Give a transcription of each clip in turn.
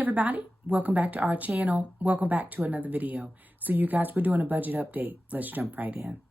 everybody, welcome back to our channel. Welcome back to another video. So you guys, we're doing a budget update. Let's jump right in.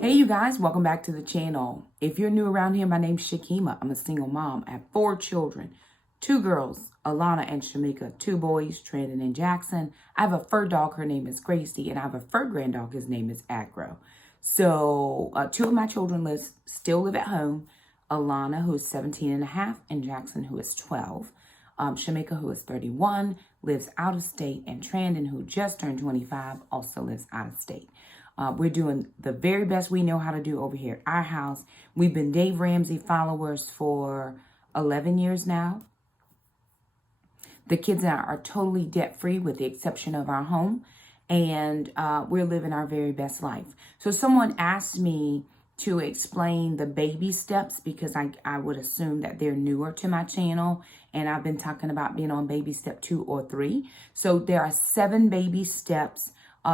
Hey you guys, welcome back to the channel. If you're new around here, my name's Shakema. I'm a single mom. I have 4 children, 2 girls, Alana and Shamika, 2 boys, Trandon and Jackson. I have a fur dog, her name is Gracie, and I have a fur grand dog, his name is Agro. So 2 of my children still live at home. Alana, who is 17 and a half, and Jackson, who is 12. Shamika, who is 31, lives out of state, and Trandon, who just turned 25, also lives out of state. We're doing the very best we know how to do over here at our house. We've been Dave Ramsey followers for 11 years now. The kids and I are totally debt-free with the exception of our home, and we're living our very best life. So someone asked me to explain the baby steps because I would assume that they're newer to my channel, and I've been talking about being on baby step 2 or 3. So there are 7 baby steps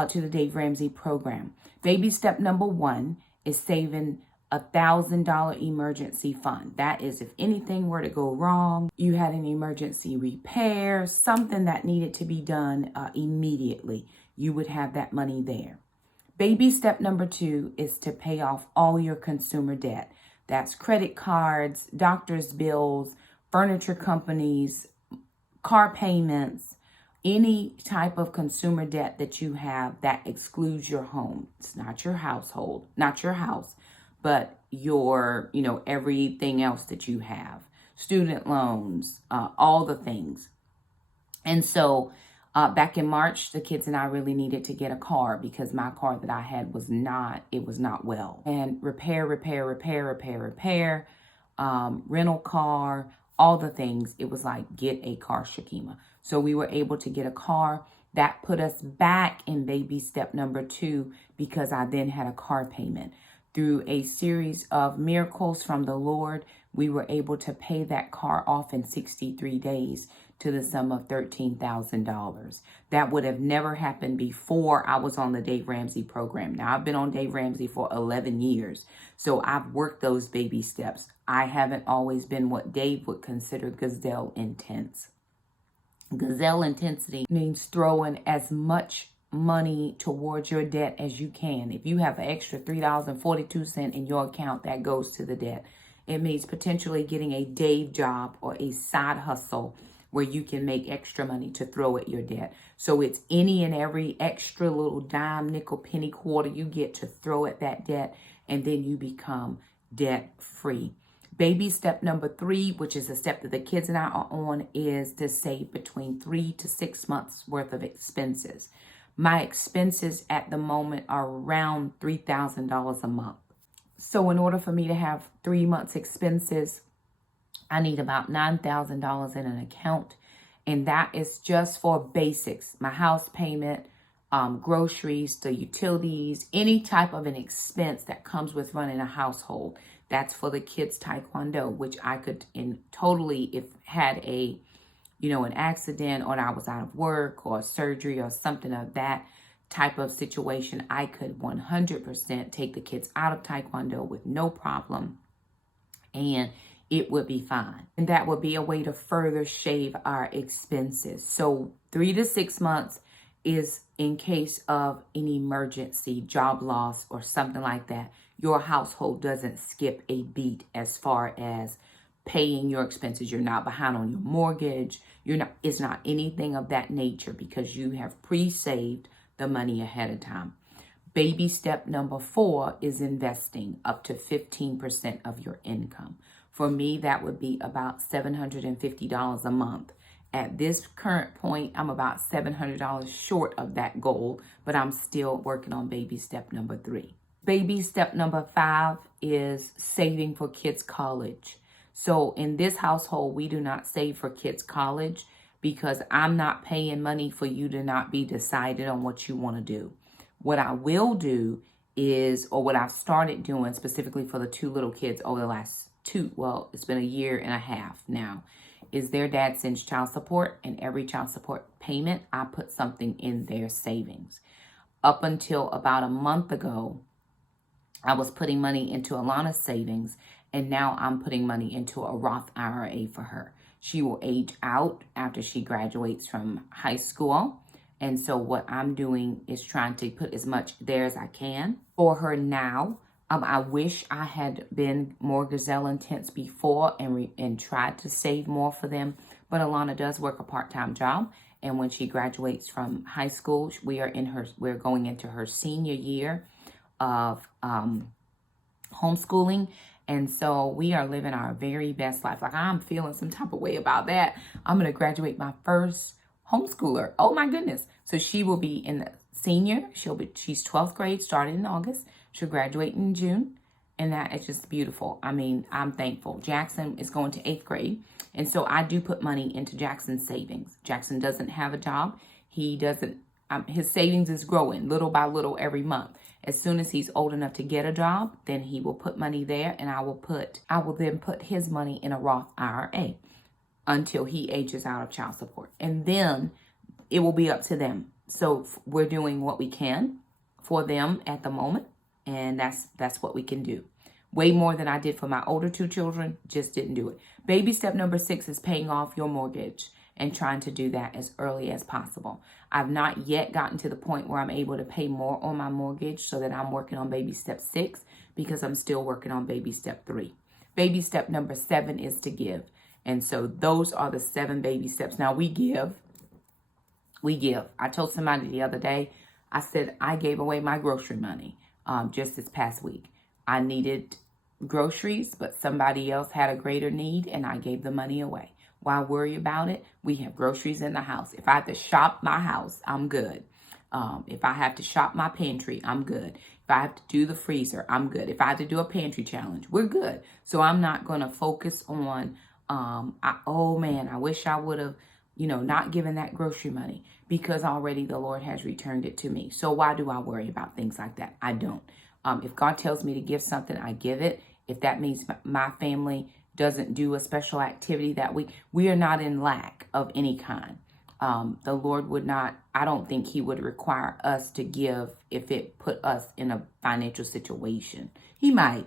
to the Dave Ramsey program. Baby step number 1 is saving $1,000 emergency fund. That is if anything were to go wrong, you had an emergency repair, something that needed to be done immediately, you would have that money there. Baby step number 2 is to pay off all your consumer debt. That's credit cards, doctor's bills, furniture companies, car payments, any type of consumer debt that you have that excludes your home. It's not your household, not your house, but your, everything else that you have. Student loans, all the things. And so back in March, the kids and I really needed to get a car because my car that I had was not well. And repair, rental car, all the things. It was like, get a car, Shakema. So we were able to get a car. That put us back in baby step number 2 because I then had a car payment. Through a series of miracles from the Lord, we were able to pay that car off in 63 days to the sum of $13,000. That would have never happened before I was on the Dave Ramsey program. Now, I've been on Dave Ramsey for 11 years, so I've worked those baby steps. I haven't always been what Dave would consider gazelle intense. Gazelle intensity means throwing as much money towards your debt as you can. If you have an extra $3.42 in your account, that goes to the debt. It means potentially getting a Dave job or a side hustle where you can make extra money to throw at your debt. So it's any and every extra little dime, nickel, penny, quarter you get to throw at that debt, and then you become debt free. Baby step number 3, which is a step that the kids and I are on, is to save between 3 to 6 months worth of expenses. My expenses at the moment are around $3,000 a month. So in order for me to have 3 months expenses, I need about $9,000 in an account. And that is just for basics. My house payment, groceries, the utilities, any type of an expense that comes with running a household. That's for the kids' taekwondo, which I could if had an accident or I was out of work or surgery or something of that type of situation, I could 100% take the kids out of taekwondo with no problem, and it would be fine. And that would be a way to further shave our expenses. So 3 to 6 months is in case of an emergency, job loss or something like that. Your household doesn't skip a beat as far as paying your expenses. You're not behind on your mortgage. It's not anything of that nature because you have pre-saved the money ahead of time. Baby step number 4 is investing up to 15% of your income. For me, that would be about $750 a month. At this current point, I'm about $700 short of that goal, but I'm still working on baby step number 3. Baby step number 5 is saving for kids' college. So in this household, we do not save for kids' college because I'm not paying money for you to not be decided on what you want to do. What I will do is, or what I've started doing specifically for the 2 little kids over the last it's been a year and a half now, is their dad sends child support, and every child support payment, I put something in their savings. Up until about a month ago, I was putting money into Alana's savings, And now I'm putting money into a Roth IRA for her. She will age out after she graduates from high school. And so what I'm doing is trying to put as much there as I can for her now. I wish I had been more gazelle intense before and tried to save more for them. But Alana does work a part-time job. And when she graduates from high school, we're going into her senior year of homeschooling. And so we are living our very best life. Like, I'm feeling some type of way about that. I'm going to graduate my first homeschooler. Oh my goodness. So she will be in the senior. She's 12th grade, starting in August. She'll graduate in June. And that is just beautiful. I mean, I'm thankful. Jackson is going to 8th grade. And so I do put money into Jackson's savings. Jackson doesn't have a job. He doesn't, his savings is growing little by little every month. As soon as he's old enough to get a job, then he will put money there, and I will then put his money in a Roth IRA until he ages out of child support. And then it will be up to them. So we're doing what we can for them at the moment, and that's what we can do. Way more than I did for my older 2 children, just didn't do it. Baby step number 6 is paying off your mortgage and trying to do that as early as possible. I've not yet gotten to the point where I'm able to pay more on my mortgage, so that I'm working on baby step 6 because I'm still working on baby step 3. Baby step number 7 is to give. And so those are the 7 baby steps. Now we give. I told somebody the other day, I said I gave away my grocery money just this past week. I needed groceries, but somebody else had a greater need, and I gave the money away. Why worry about it? We have groceries in the house. If I have to shop my house, I'm good. If I have to shop my pantry, I'm good. If I have to do the freezer, I'm good. If I have to do a pantry challenge, we're good. So I'm not going to focus on, oh man, I wish I would have, not given that grocery money, because already the Lord has returned it to me. So why do I worry about things like that? I don't. If God tells me to give something, I give it. If that means my family doesn't do a special activity that week, we are not in lack of any kind. The Lord would not, I don't think he would require us to give if it put us in a financial situation. He might,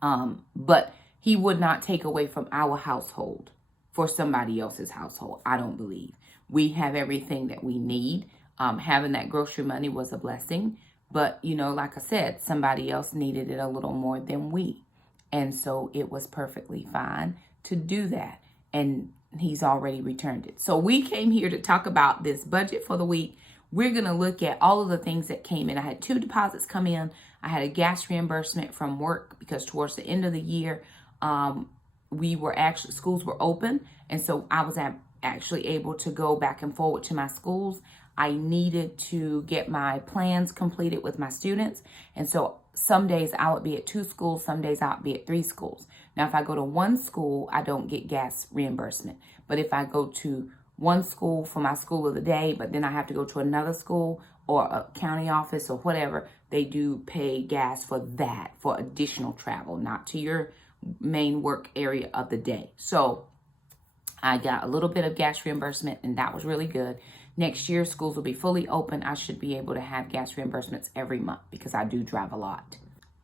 but he would not take away from our household for somebody else's household. I don't believe. We have everything that we need. Having that grocery money was a blessing, but like I said, somebody else needed it a little more than we. And so it was perfectly fine to do that. And he's already returned it. So we came here to talk about this budget for the week. We're going to look at all of the things that came in. I had 2 deposits come in. I had a gas reimbursement from work because towards the end of the year, schools were open. And so I was actually able to go back and forward to my schools. I needed to get my plans completed with my students. And so some days I would be at 2 schools, some days I would be at 3 schools. Now, if I go to 1 school, I don't get gas reimbursement. But if I go to 1 school for my school of the day, but then I have to go to another school or a county office or whatever, they do pay gas for that, for additional travel, not to your main work area of the day. So I got a little bit of gas reimbursement, and that was really good. Next year, schools will be fully open. I should be able to have gas reimbursements every month because I do drive a lot.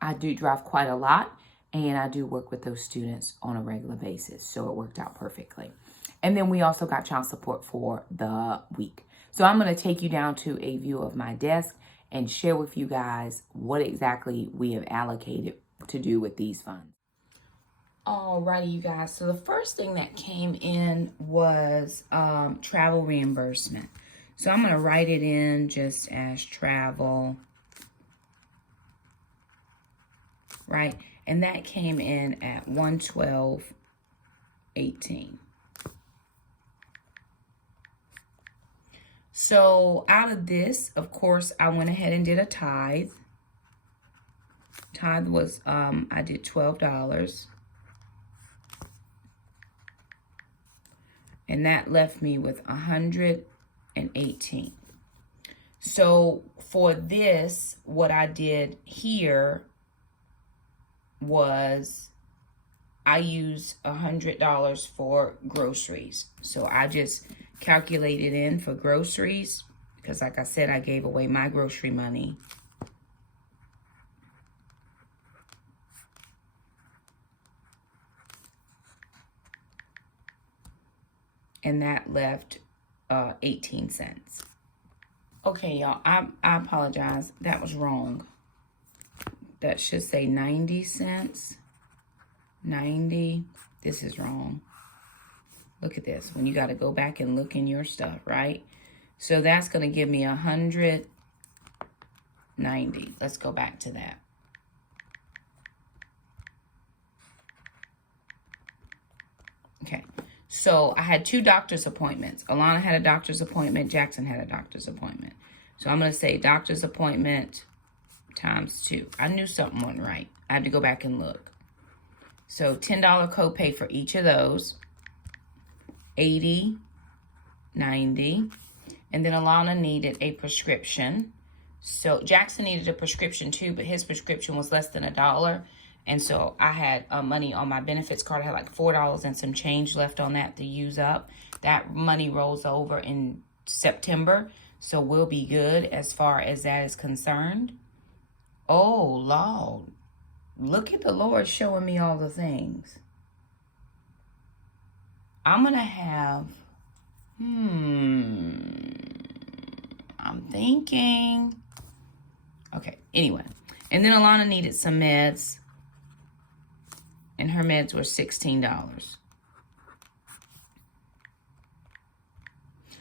I do drive quite a lot, and I do work with those students on a regular basis. So it worked out perfectly. And then we also got child support for the week. So I'm going to take you down to a view of my desk and share with you guys what exactly we have allocated to do with these funds. Alrighty, you guys. So the first thing that came in was travel reimbursement. So I'm going to write it in just as travel, right? And that came in at $112.18. So out of this, of course, I went ahead and did a tithe. Tithe was, I did $12. And that left me with 118. So for this, what I did here was I used $100 for groceries. So I just calculated in for groceries because, like I said, I gave away my grocery money. And that left 18 cents. Okay, y'all, I apologize. That was wrong. That should say 90 cents. 90. This is wrong. Look at this. When you got to go back and look in your stuff, right? So that's going to give me 190. Let's go back to that. Okay. So I had 2 doctor's appointments. Alana had a doctor's appointment. Jackson had a doctor's appointment. So I'm going to say doctor's appointment times 2. I knew something wasn't right. I had to go back and look. So $10 copay for each of those. 80, 90. And then Alana needed a prescription. So Jackson needed a prescription too, but his prescription was less than $1. And so I had money on my benefits card. I had like $4 and some change left on that to use up. That money rolls over in September. So we'll be good as far as that is concerned. Oh, Lord. Look at the Lord showing me all the things. I'm going to have, I'm thinking. Okay, anyway. And then Alana needed some meds. And her meds were $16.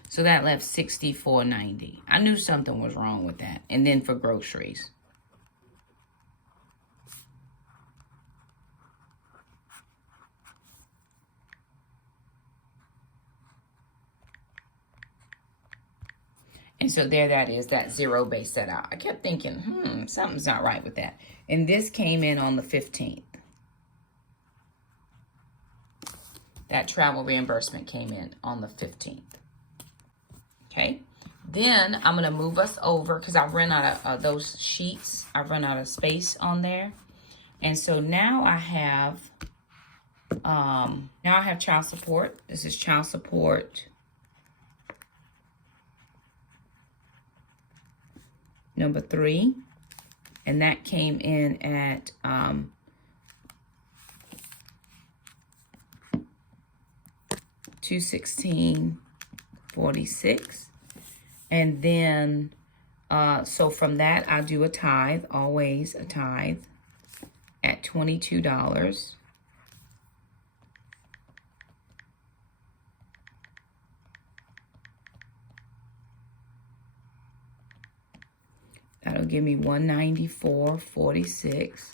So that left $64.90. I knew something was wrong with that. And then for groceries. And so there that is, that zero base set out. I kept thinking, something's not right with that. And this came in on the 15th. That travel reimbursement came in on the 15th. Okay. Then I'm going to move us over because I've run out of those sheets. I've run out of space on there. And so now I have, child support. This is child support number 3. And that came in at, $216.46. And then so from that I do a tithe, always a tithe at $22. That'll give me $194.46.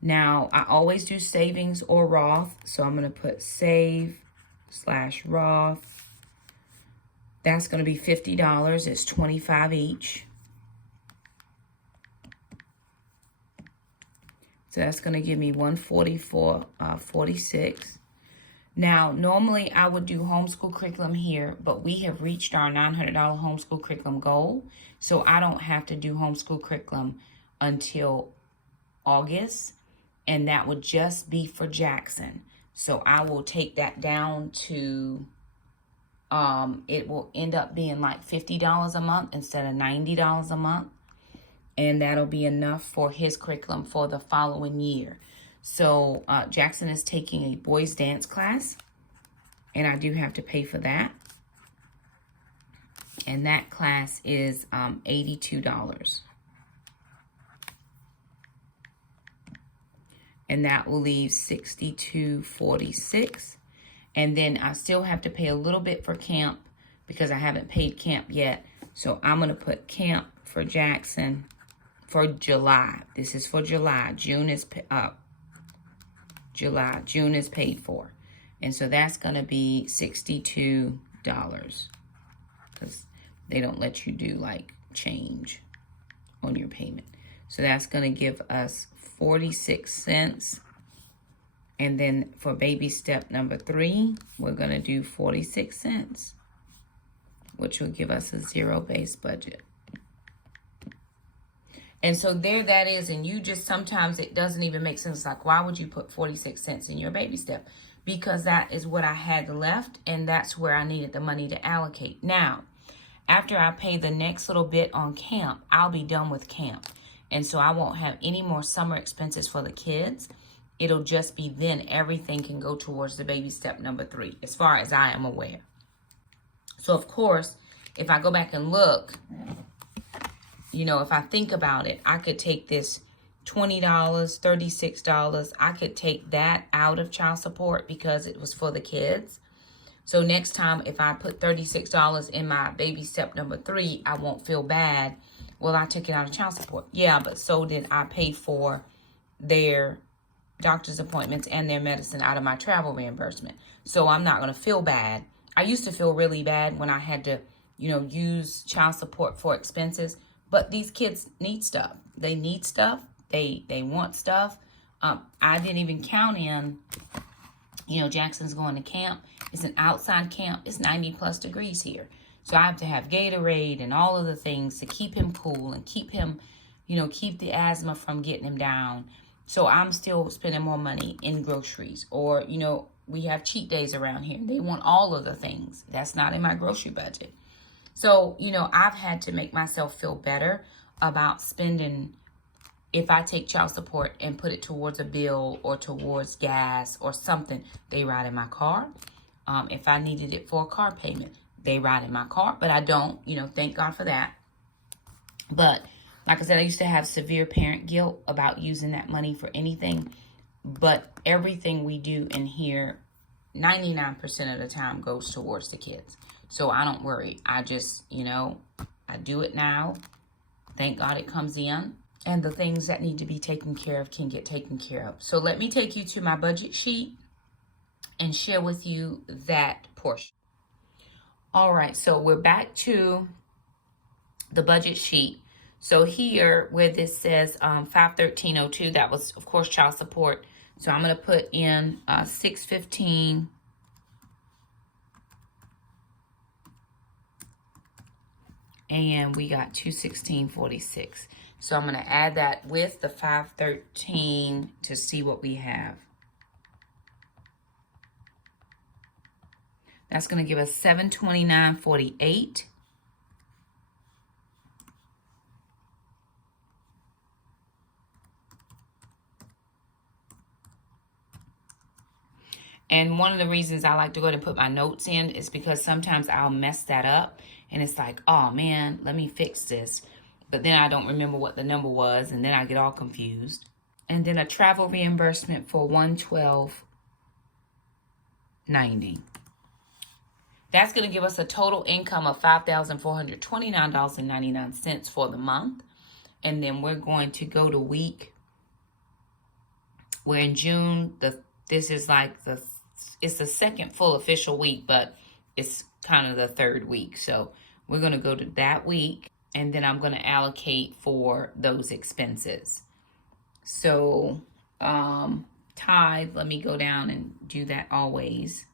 Now I always do savings or Roth, so I'm going to put save/Roth. That's going to be $50. It's $25 each. So that's going to give me $144.46. Now, normally I would do homeschool curriculum here, but we have reached our $900 homeschool curriculum goal. So I don't have to do homeschool curriculum until August. And that would just be for Jackson. So I will take that down to, it will end up being like $50 a month instead of $90 a month. And that'll be enough for his curriculum for the following year. So Jackson is taking a boys dance class. And I do have to pay for that. And that class is $82. And that will leave $62.46. And then I still have to pay a little bit for camp because I haven't paid camp yet. So I'm going to put camp for Jackson for July. This is for July. June is June is paid for. And so that's going to be $62 because they don't let you do like change on your payment. So that's going to give us 46 cents. And then for baby step number 3, we're going to do 46 cents, which will give us a zero-based budget. And so there that is. And you just, sometimes it doesn't even make sense. Like, why would you put 46 cents in your baby step? Because that is what I had left. And that's where I needed the money to allocate. Now, after I pay the next little bit on camp, I'll be done with camp. And so I won't have any more summer expenses for the kids. it'll just be then everything can go towards the baby step number 3, as far as I am aware. So, of course, if I go back and look, you know, if I think about it, I could take this $20, $36. I could take that out of child support because it was for the kids. So next time, if I put $36 in my baby step number 3, I won't feel bad. Well, I took it out of child support. Yeah, but so did I pay for their doctor's appointments and their medicine out of my travel reimbursement. So I'm not going to feel bad. I used to feel really bad when I had to, you know, use child support for expenses. But these kids need stuff. They need stuff. They want stuff. I didn't even count in, you know, Jackson's going to camp. It's an outside camp. It's 90 plus degrees here. So I have to have Gatorade and all of the things to keep him cool and keep him, you know, keep the asthma from getting him down. So I'm still spending more money in groceries. Or, you know, we have cheat days around here. They want all of the things. That's not in my grocery budget. So, you know, I've had to make myself feel better about spending. If I take child support and put it towards a bill or towards gas or something, they ride in my car. If I needed it for a car payment, they ride in my car. But I don't, you know, thank God for that. But like I said, I used to have severe parent guilt about using that money for anything. But everything we do in here, 99% of the time goes towards the kids. So I don't worry. I just, you know, I do it now. Thank God it comes in. And the things that need to be taken care of can get taken care of. So let me take you to my budget sheet and share with you that portion. All right, so we're back to the budget sheet. So here where this says 51302, that was, of course, child support. So I'm going to put in 615. And we got 216.46. So I'm going to add that with the 513 to see what we have. That's going to give us 729.48. And one of the reasons I like to go ahead and put my notes in is because sometimes I'll mess that up. And it's like, oh man, let me fix this. But then I don't remember what the number was. And then I get all confused. And then a travel reimbursement for $112.90. That's going to give us a total income of $5,429.99 for the month. And then we're going to go to week. We're in June. This is like it's the second full official week, but it's kind of the third week. So we're going to go to that week, and then I'm going to allocate for those expenses. So tithe, let me go down and do that always.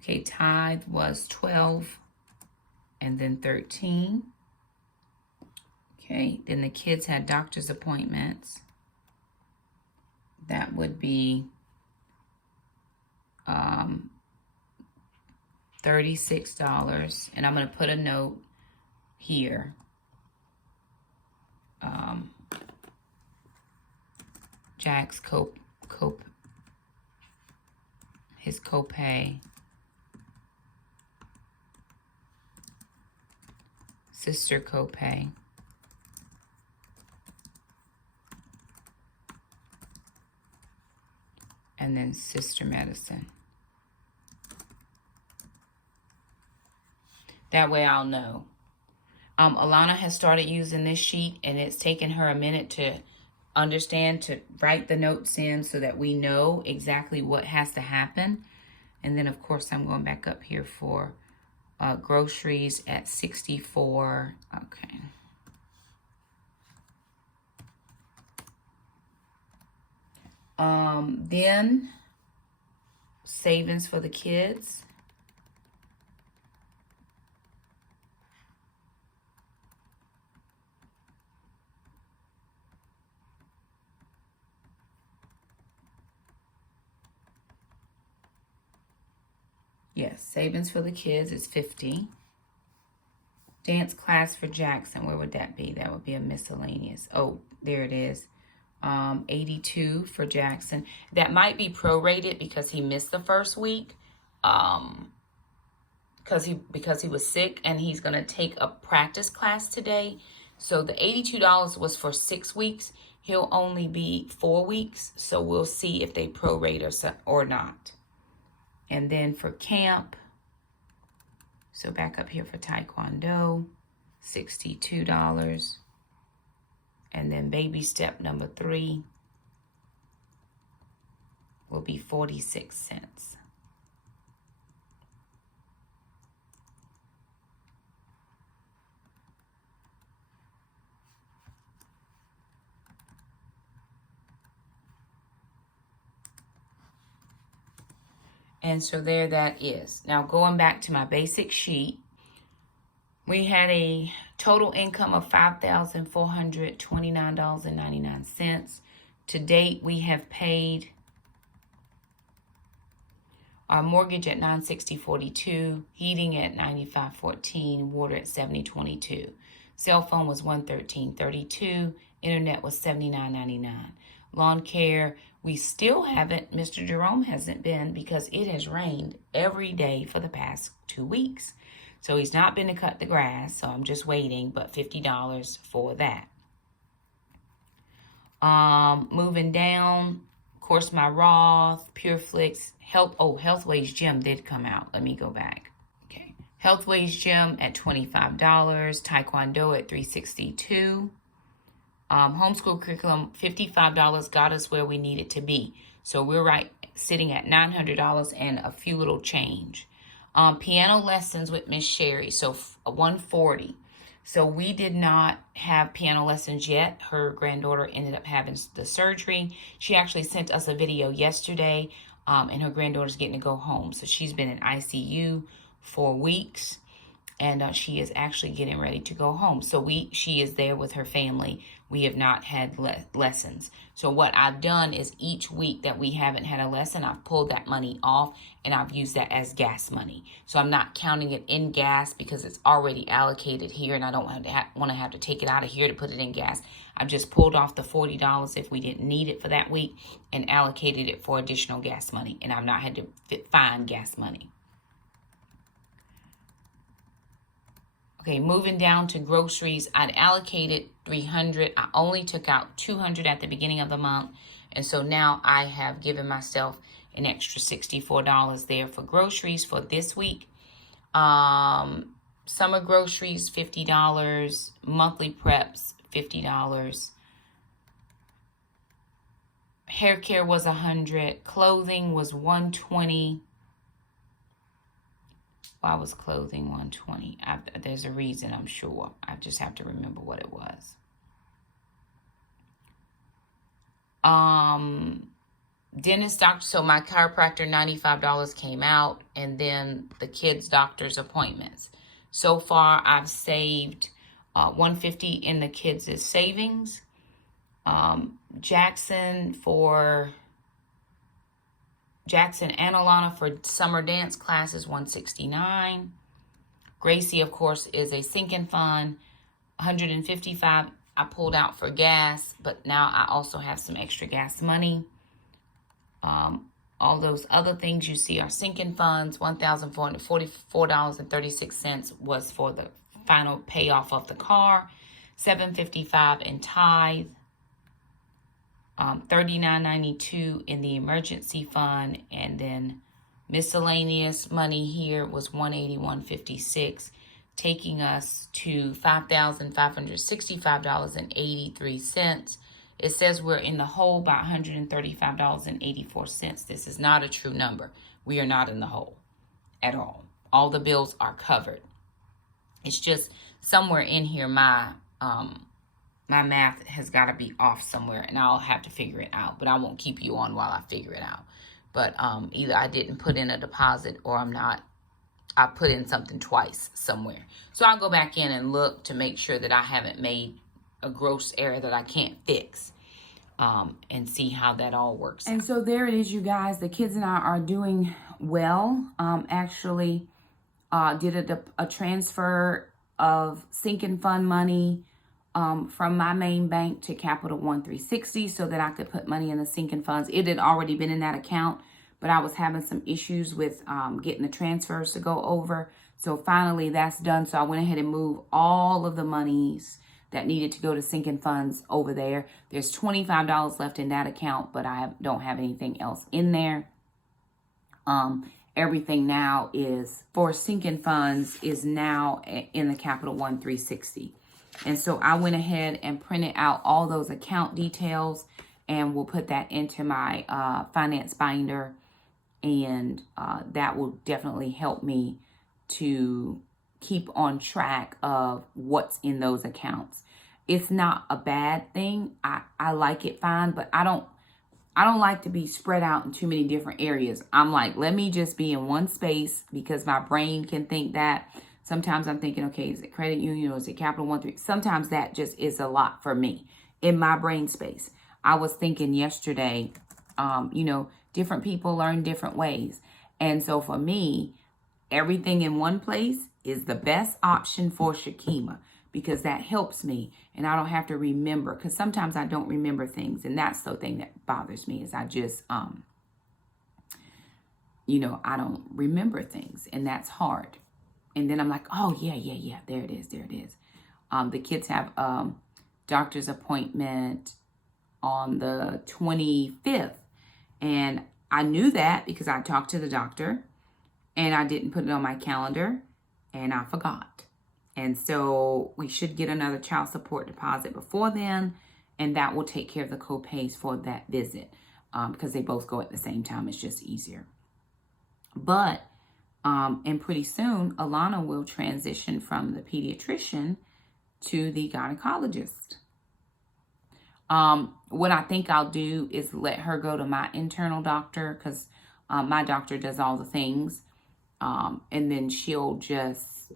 Okay, tithe was 12 and then 13. Okay, then the kids had doctor's appointments. That would be $36. And I'm going to put a note here. Jack's his copay. Sister copay. And then sister medicine. That way I'll know. Alana has started using this sheet, and it's taken her a minute to understand, to write the notes in so that we know exactly what has to happen. And then, of course, I'm going back up here for groceries at 64. Okay. Then savings for the kids. Yes, savings for the kids is 50. Dance class for Jackson. Where would that be? That would be a miscellaneous. Oh, there it is. 82 for Jackson. That might be prorated because he missed the first week. Because he was sick, and he's going to take a practice class today. So the $82 was for 6 weeks. He'll only be 4 weeks. So we'll see if they prorate or not. And then for camp, so back up here for Taekwondo, $62. And then baby step number 3 will be 46 cents. And so there that is. Now going back to my basic sheet, we had a total income of $5,429.99. To date, we have paid our mortgage at $960.42, heating at $95.14, water at $70.22. Cell phone was $113.32, internet was $79.99. Lawn care, we still haven't, Mr. Jerome hasn't been because it has rained every day for the past 2 weeks. So he's not been to cut the grass, so I'm just waiting, but $50 for that. Moving down, of course, my Roth, PureFlix, Healthways Gym did come out. Let me go back. Okay. Healthways Gym at $25, Taekwondo at $362. Homeschool curriculum, $55 got us where we needed to be. So we're sitting at $900 and a few little change. Piano lessons with Miss Sherry, so $140. So we did not have piano lessons yet. Her granddaughter ended up having the surgery. She actually sent us a video yesterday, and her granddaughter's getting to go home. So she's been in ICU for weeks, and she is actually getting ready to go home. So she is there with her family. We have not had lessons. So what I've done is each week that we haven't had a lesson, I've pulled that money off and I've used that as gas money. So I'm not counting it in gas because it's already allocated here, and I don't want to have to take it out of here to put it in gas. I've just pulled off the $40 if we didn't need it for that week and allocated it for additional gas money. And I've not had to find gas money. Okay, moving down to groceries, I'd allocated $300. I only took out $200 at the beginning of the month. And so now I have given myself an extra $64 there for groceries for this week. Summer groceries, $50. Monthly preps, $50. Hair care was $100. Clothing was $120. Why was clothing $120? There's a reason, I'm sure. I just have to remember what it was. Dentist, doctor, so my chiropractor, $95 came out, and then the kids' doctor's appointments. So far, I've saved $150 in the kids' savings. Jackson and Alana for summer dance classes, $169. Gracie, of course, is a sinking fund, $155. I pulled out for gas, but now I also have some extra gas money. All those other things you see are sinking funds. $1,444.36 was for the final payoff of the car. $755 in tithe. $39.92 in the emergency fund, and then miscellaneous money here was $181.56, taking us to $5,565.83. It says we're in the hole by $135.84. This is not a true number. We are not in the hole at all. All the bills are covered. It's just somewhere in here my math has got to be off somewhere, and I'll have to figure it out. But I won't keep you on while I figure it out. But either I didn't put in a deposit, or I put in something twice somewhere. So I'll go back in and look to make sure that I haven't made a gross error that I can't fix, and see how that all works. And so there it is, you guys. The kids and I are doing well. Actually did a transfer of sinking fund money from my main bank to Capital One 360 so that I could put money in the sinking funds. It had already been in that account, but I was having some issues with getting the transfers to go over. So finally that's done. So I went ahead and moved all of the monies that needed to go to sinking funds over there. There's $25 left in that account, but I don't have anything else in there. Everything now is for sinking funds is now in the Capital One 360. And so I went ahead and printed out all those account details and we'll put that into my finance binder. And that will definitely help me to keep on track of what's in those accounts. It's not a bad thing. I like it fine, but I don't like to be spread out in too many different areas. I'm like, let me just be in one space because my brain can think that. Sometimes I'm thinking, okay, is it credit union or is it Capital One 3? Sometimes that just is a lot for me in my brain space. I was thinking yesterday, different people learn different ways. And so for me, everything in one place is the best option for Shakema because that helps me and I don't have to remember, because sometimes I don't remember things. And that's the thing that bothers me is I just, I don't remember things and that's hard. And then I'm like, oh, yeah, there it is. The kids have doctor's appointment on the 25th. And I knew that because I talked to the doctor and I didn't put it on my calendar and I forgot. And so we should get another child support deposit before then. And that will take care of the co-pays for that visit because they both go at the same time. It's just easier. But and pretty soon, Alana will transition from the pediatrician to the gynecologist. What I think I'll do is let her go to my internal doctor because my doctor does all the things. And then she'll just,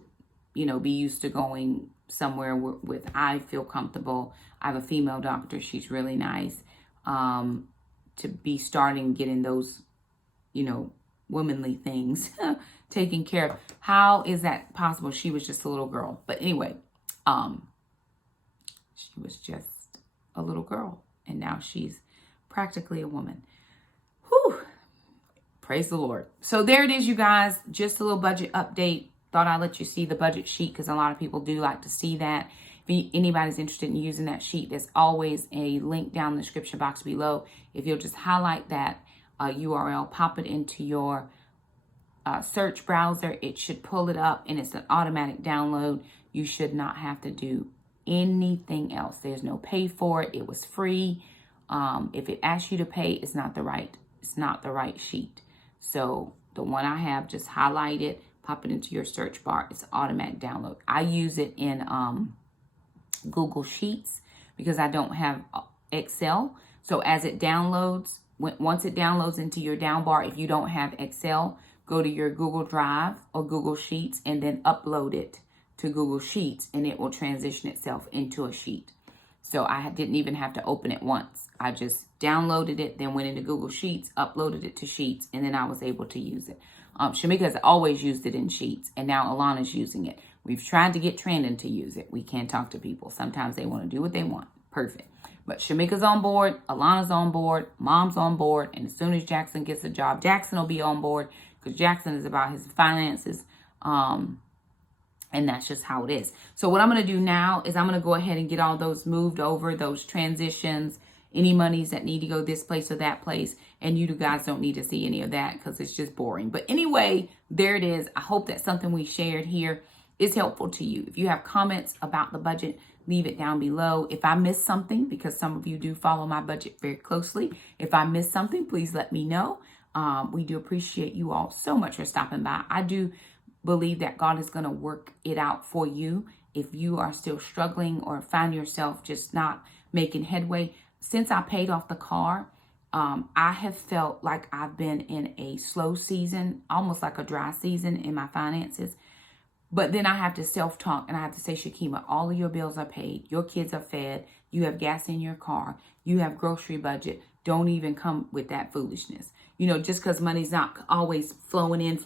be used to going somewhere with I feel comfortable. I have a female doctor. She's really nice. To be starting getting those, womanly things taken care of. How is that possible? She was just a little girl. But anyway, she was just a little girl. And now she's practically a woman. Whew. Praise the Lord. So there it is, you guys. Just a little budget update. Thought I'd let you see the budget sheet because a lot of people do like to see that. If anybody's interested in using that sheet, there's always a link down in the description box below. If you'll just highlight that URL, pop it into your search browser, it should pull it up and it's an automatic download. You should not have to do anything else. There's no pay for it. It was free. If it asks you to pay, it's not the right sheet. So the one I have, just highlight it, pop it into your search bar. It's an automatic download. I use it in Google Sheets because I don't have Excel. So as it downloads, once it downloads into your down bar, if you don't have Excel, go to your Google Drive or Google Sheets and then upload it to Google Sheets and it will transition itself into a sheet. So I didn't even have to open it once. I just downloaded it, then went into Google Sheets, uploaded it to Sheets, and then I was able to use it. Shamika's always used it in Sheets, and now Alana's using it. We've tried to get Trandon to use it. We can't talk to people. Sometimes they want to do what they want. Perfect. But Shamika's on board, Alana's on board, Mom's on board, and as soon as Jackson gets a job, Jackson will be on board because Jackson is about his finances. And that's just how it is. So what I'm going to do now is I'm going to go ahead and get all those moved over, those transitions, any monies that need to go this place or that place. And you guys don't need to see any of that because it's just boring. But anyway, there it is. I hope that something we shared here is helpful to you. If you have comments about the budget, leave it down below. If I missed something, because some of you do follow my budget very closely, if I missed something, please let me know. We do appreciate you all so much for stopping by. I do believe that God is going to work it out for you. If you are still struggling or find yourself just not making headway, since I paid off the car, I have felt like I've been in a slow season, almost like a dry season in my finances. But then I have to self-talk and I have to say, Shakema, all of your bills are paid. Your kids are fed. You have gas in your car. You have grocery budget. Don't even come with that foolishness. You know, just because money's not always flowing in.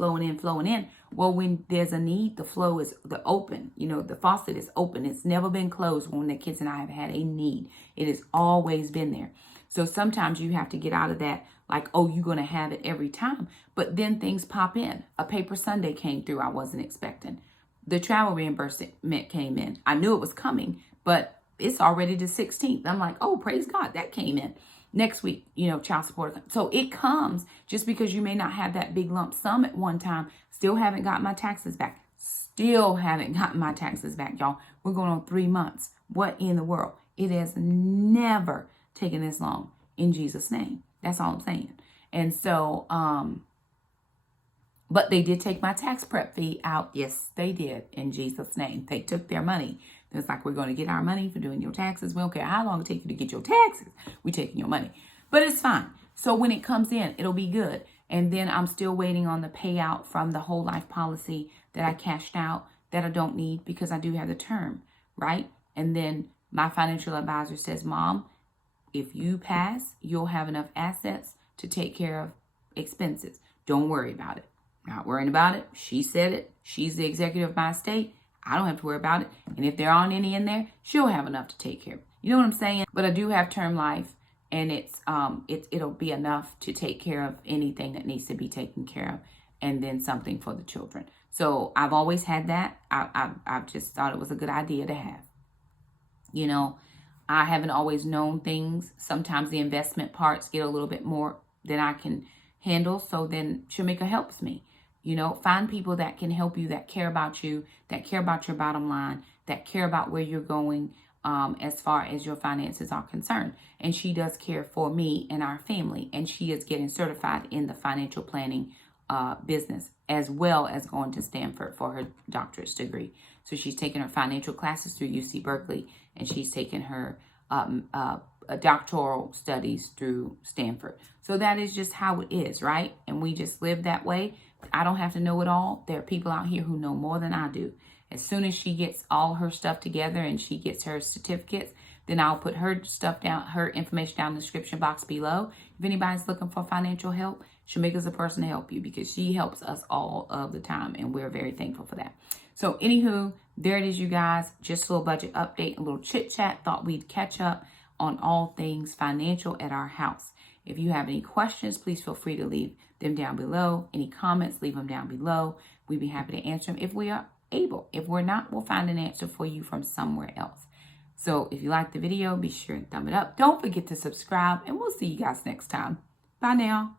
Well, when there's a need, the flow is open. You know, the faucet is open. It's never been closed when the kids and I have had a need. It has always been there. So sometimes you have to get out of that, like, oh, you're going to have it every time. But then things pop in. A paper Sunday came through I wasn't expecting. The travel reimbursement came in. I knew it was coming, but it's already the 16th. I'm like, oh, praise God, that came in. Next week, you know, child support. So it comes just because you may not have that big lump sum at one time. Still haven't got my taxes back. Still haven't gotten my taxes back, y'all. We're going on 3 months. What in the world? It has never taken this long in Jesus' name. That's all I'm saying. And so, but they did take my tax prep fee out. Yes, they did, in Jesus' name. They took their money. It's like, we're going to get our money for doing your taxes. We don't care how long it takes you to get your taxes. We're taking your money. But it's fine. So when it comes in, it'll be good. And then I'm still waiting on the payout from the whole life policy that I cashed out that I don't need because I do have the term, right? And then my financial advisor says, Mom, if you pass, you'll have enough assets to take care of expenses. Don't worry about it. Not worrying about it. She said it. She's the executive of my estate. I don't have to worry about it. And if there aren't any in there, she'll have enough to take care of it. You know what I'm saying? But I do have term life, and it'll be enough to take care of anything that needs to be taken care of, and then something for the children. So I've always had that. I've just thought it was a good idea to have. You know, I haven't always known things. Sometimes the investment parts get a little bit more than I can handle. So then Shakema helps me. You know, find people that can help you, that care about you, that care about your bottom line, that care about where you're going as far as your finances are concerned. And she does care for me and our family. And she is getting certified in the financial planning business, as well as going to Stanford for her doctorate degree. So she's taking her financial classes through UC Berkeley, and she's taking her doctoral studies through Stanford. So that is just how it is, right? And we just live that way. I don't have to know it all. There are people out here who know more than I do. As soon as she gets all her stuff together and she gets her certificates, then I'll put her stuff down, her information down in the description box below. If anybody's looking for financial help, Shakema's the person to help you, because she helps us all of the time, and we're very thankful for that. So anywho, there it is, you guys. Just a little budget update, a little chit chat. Thought we'd catch up on all things financial at our house. If you have any questions, please feel free to leave them down below. Any comments, leave them down below. We'd be happy to answer them if we are able. If we're not, we'll find an answer for you from somewhere else. So if you like the video, be sure and thumb it up. Don't forget to subscribe, and we'll see you guys next time. Bye now.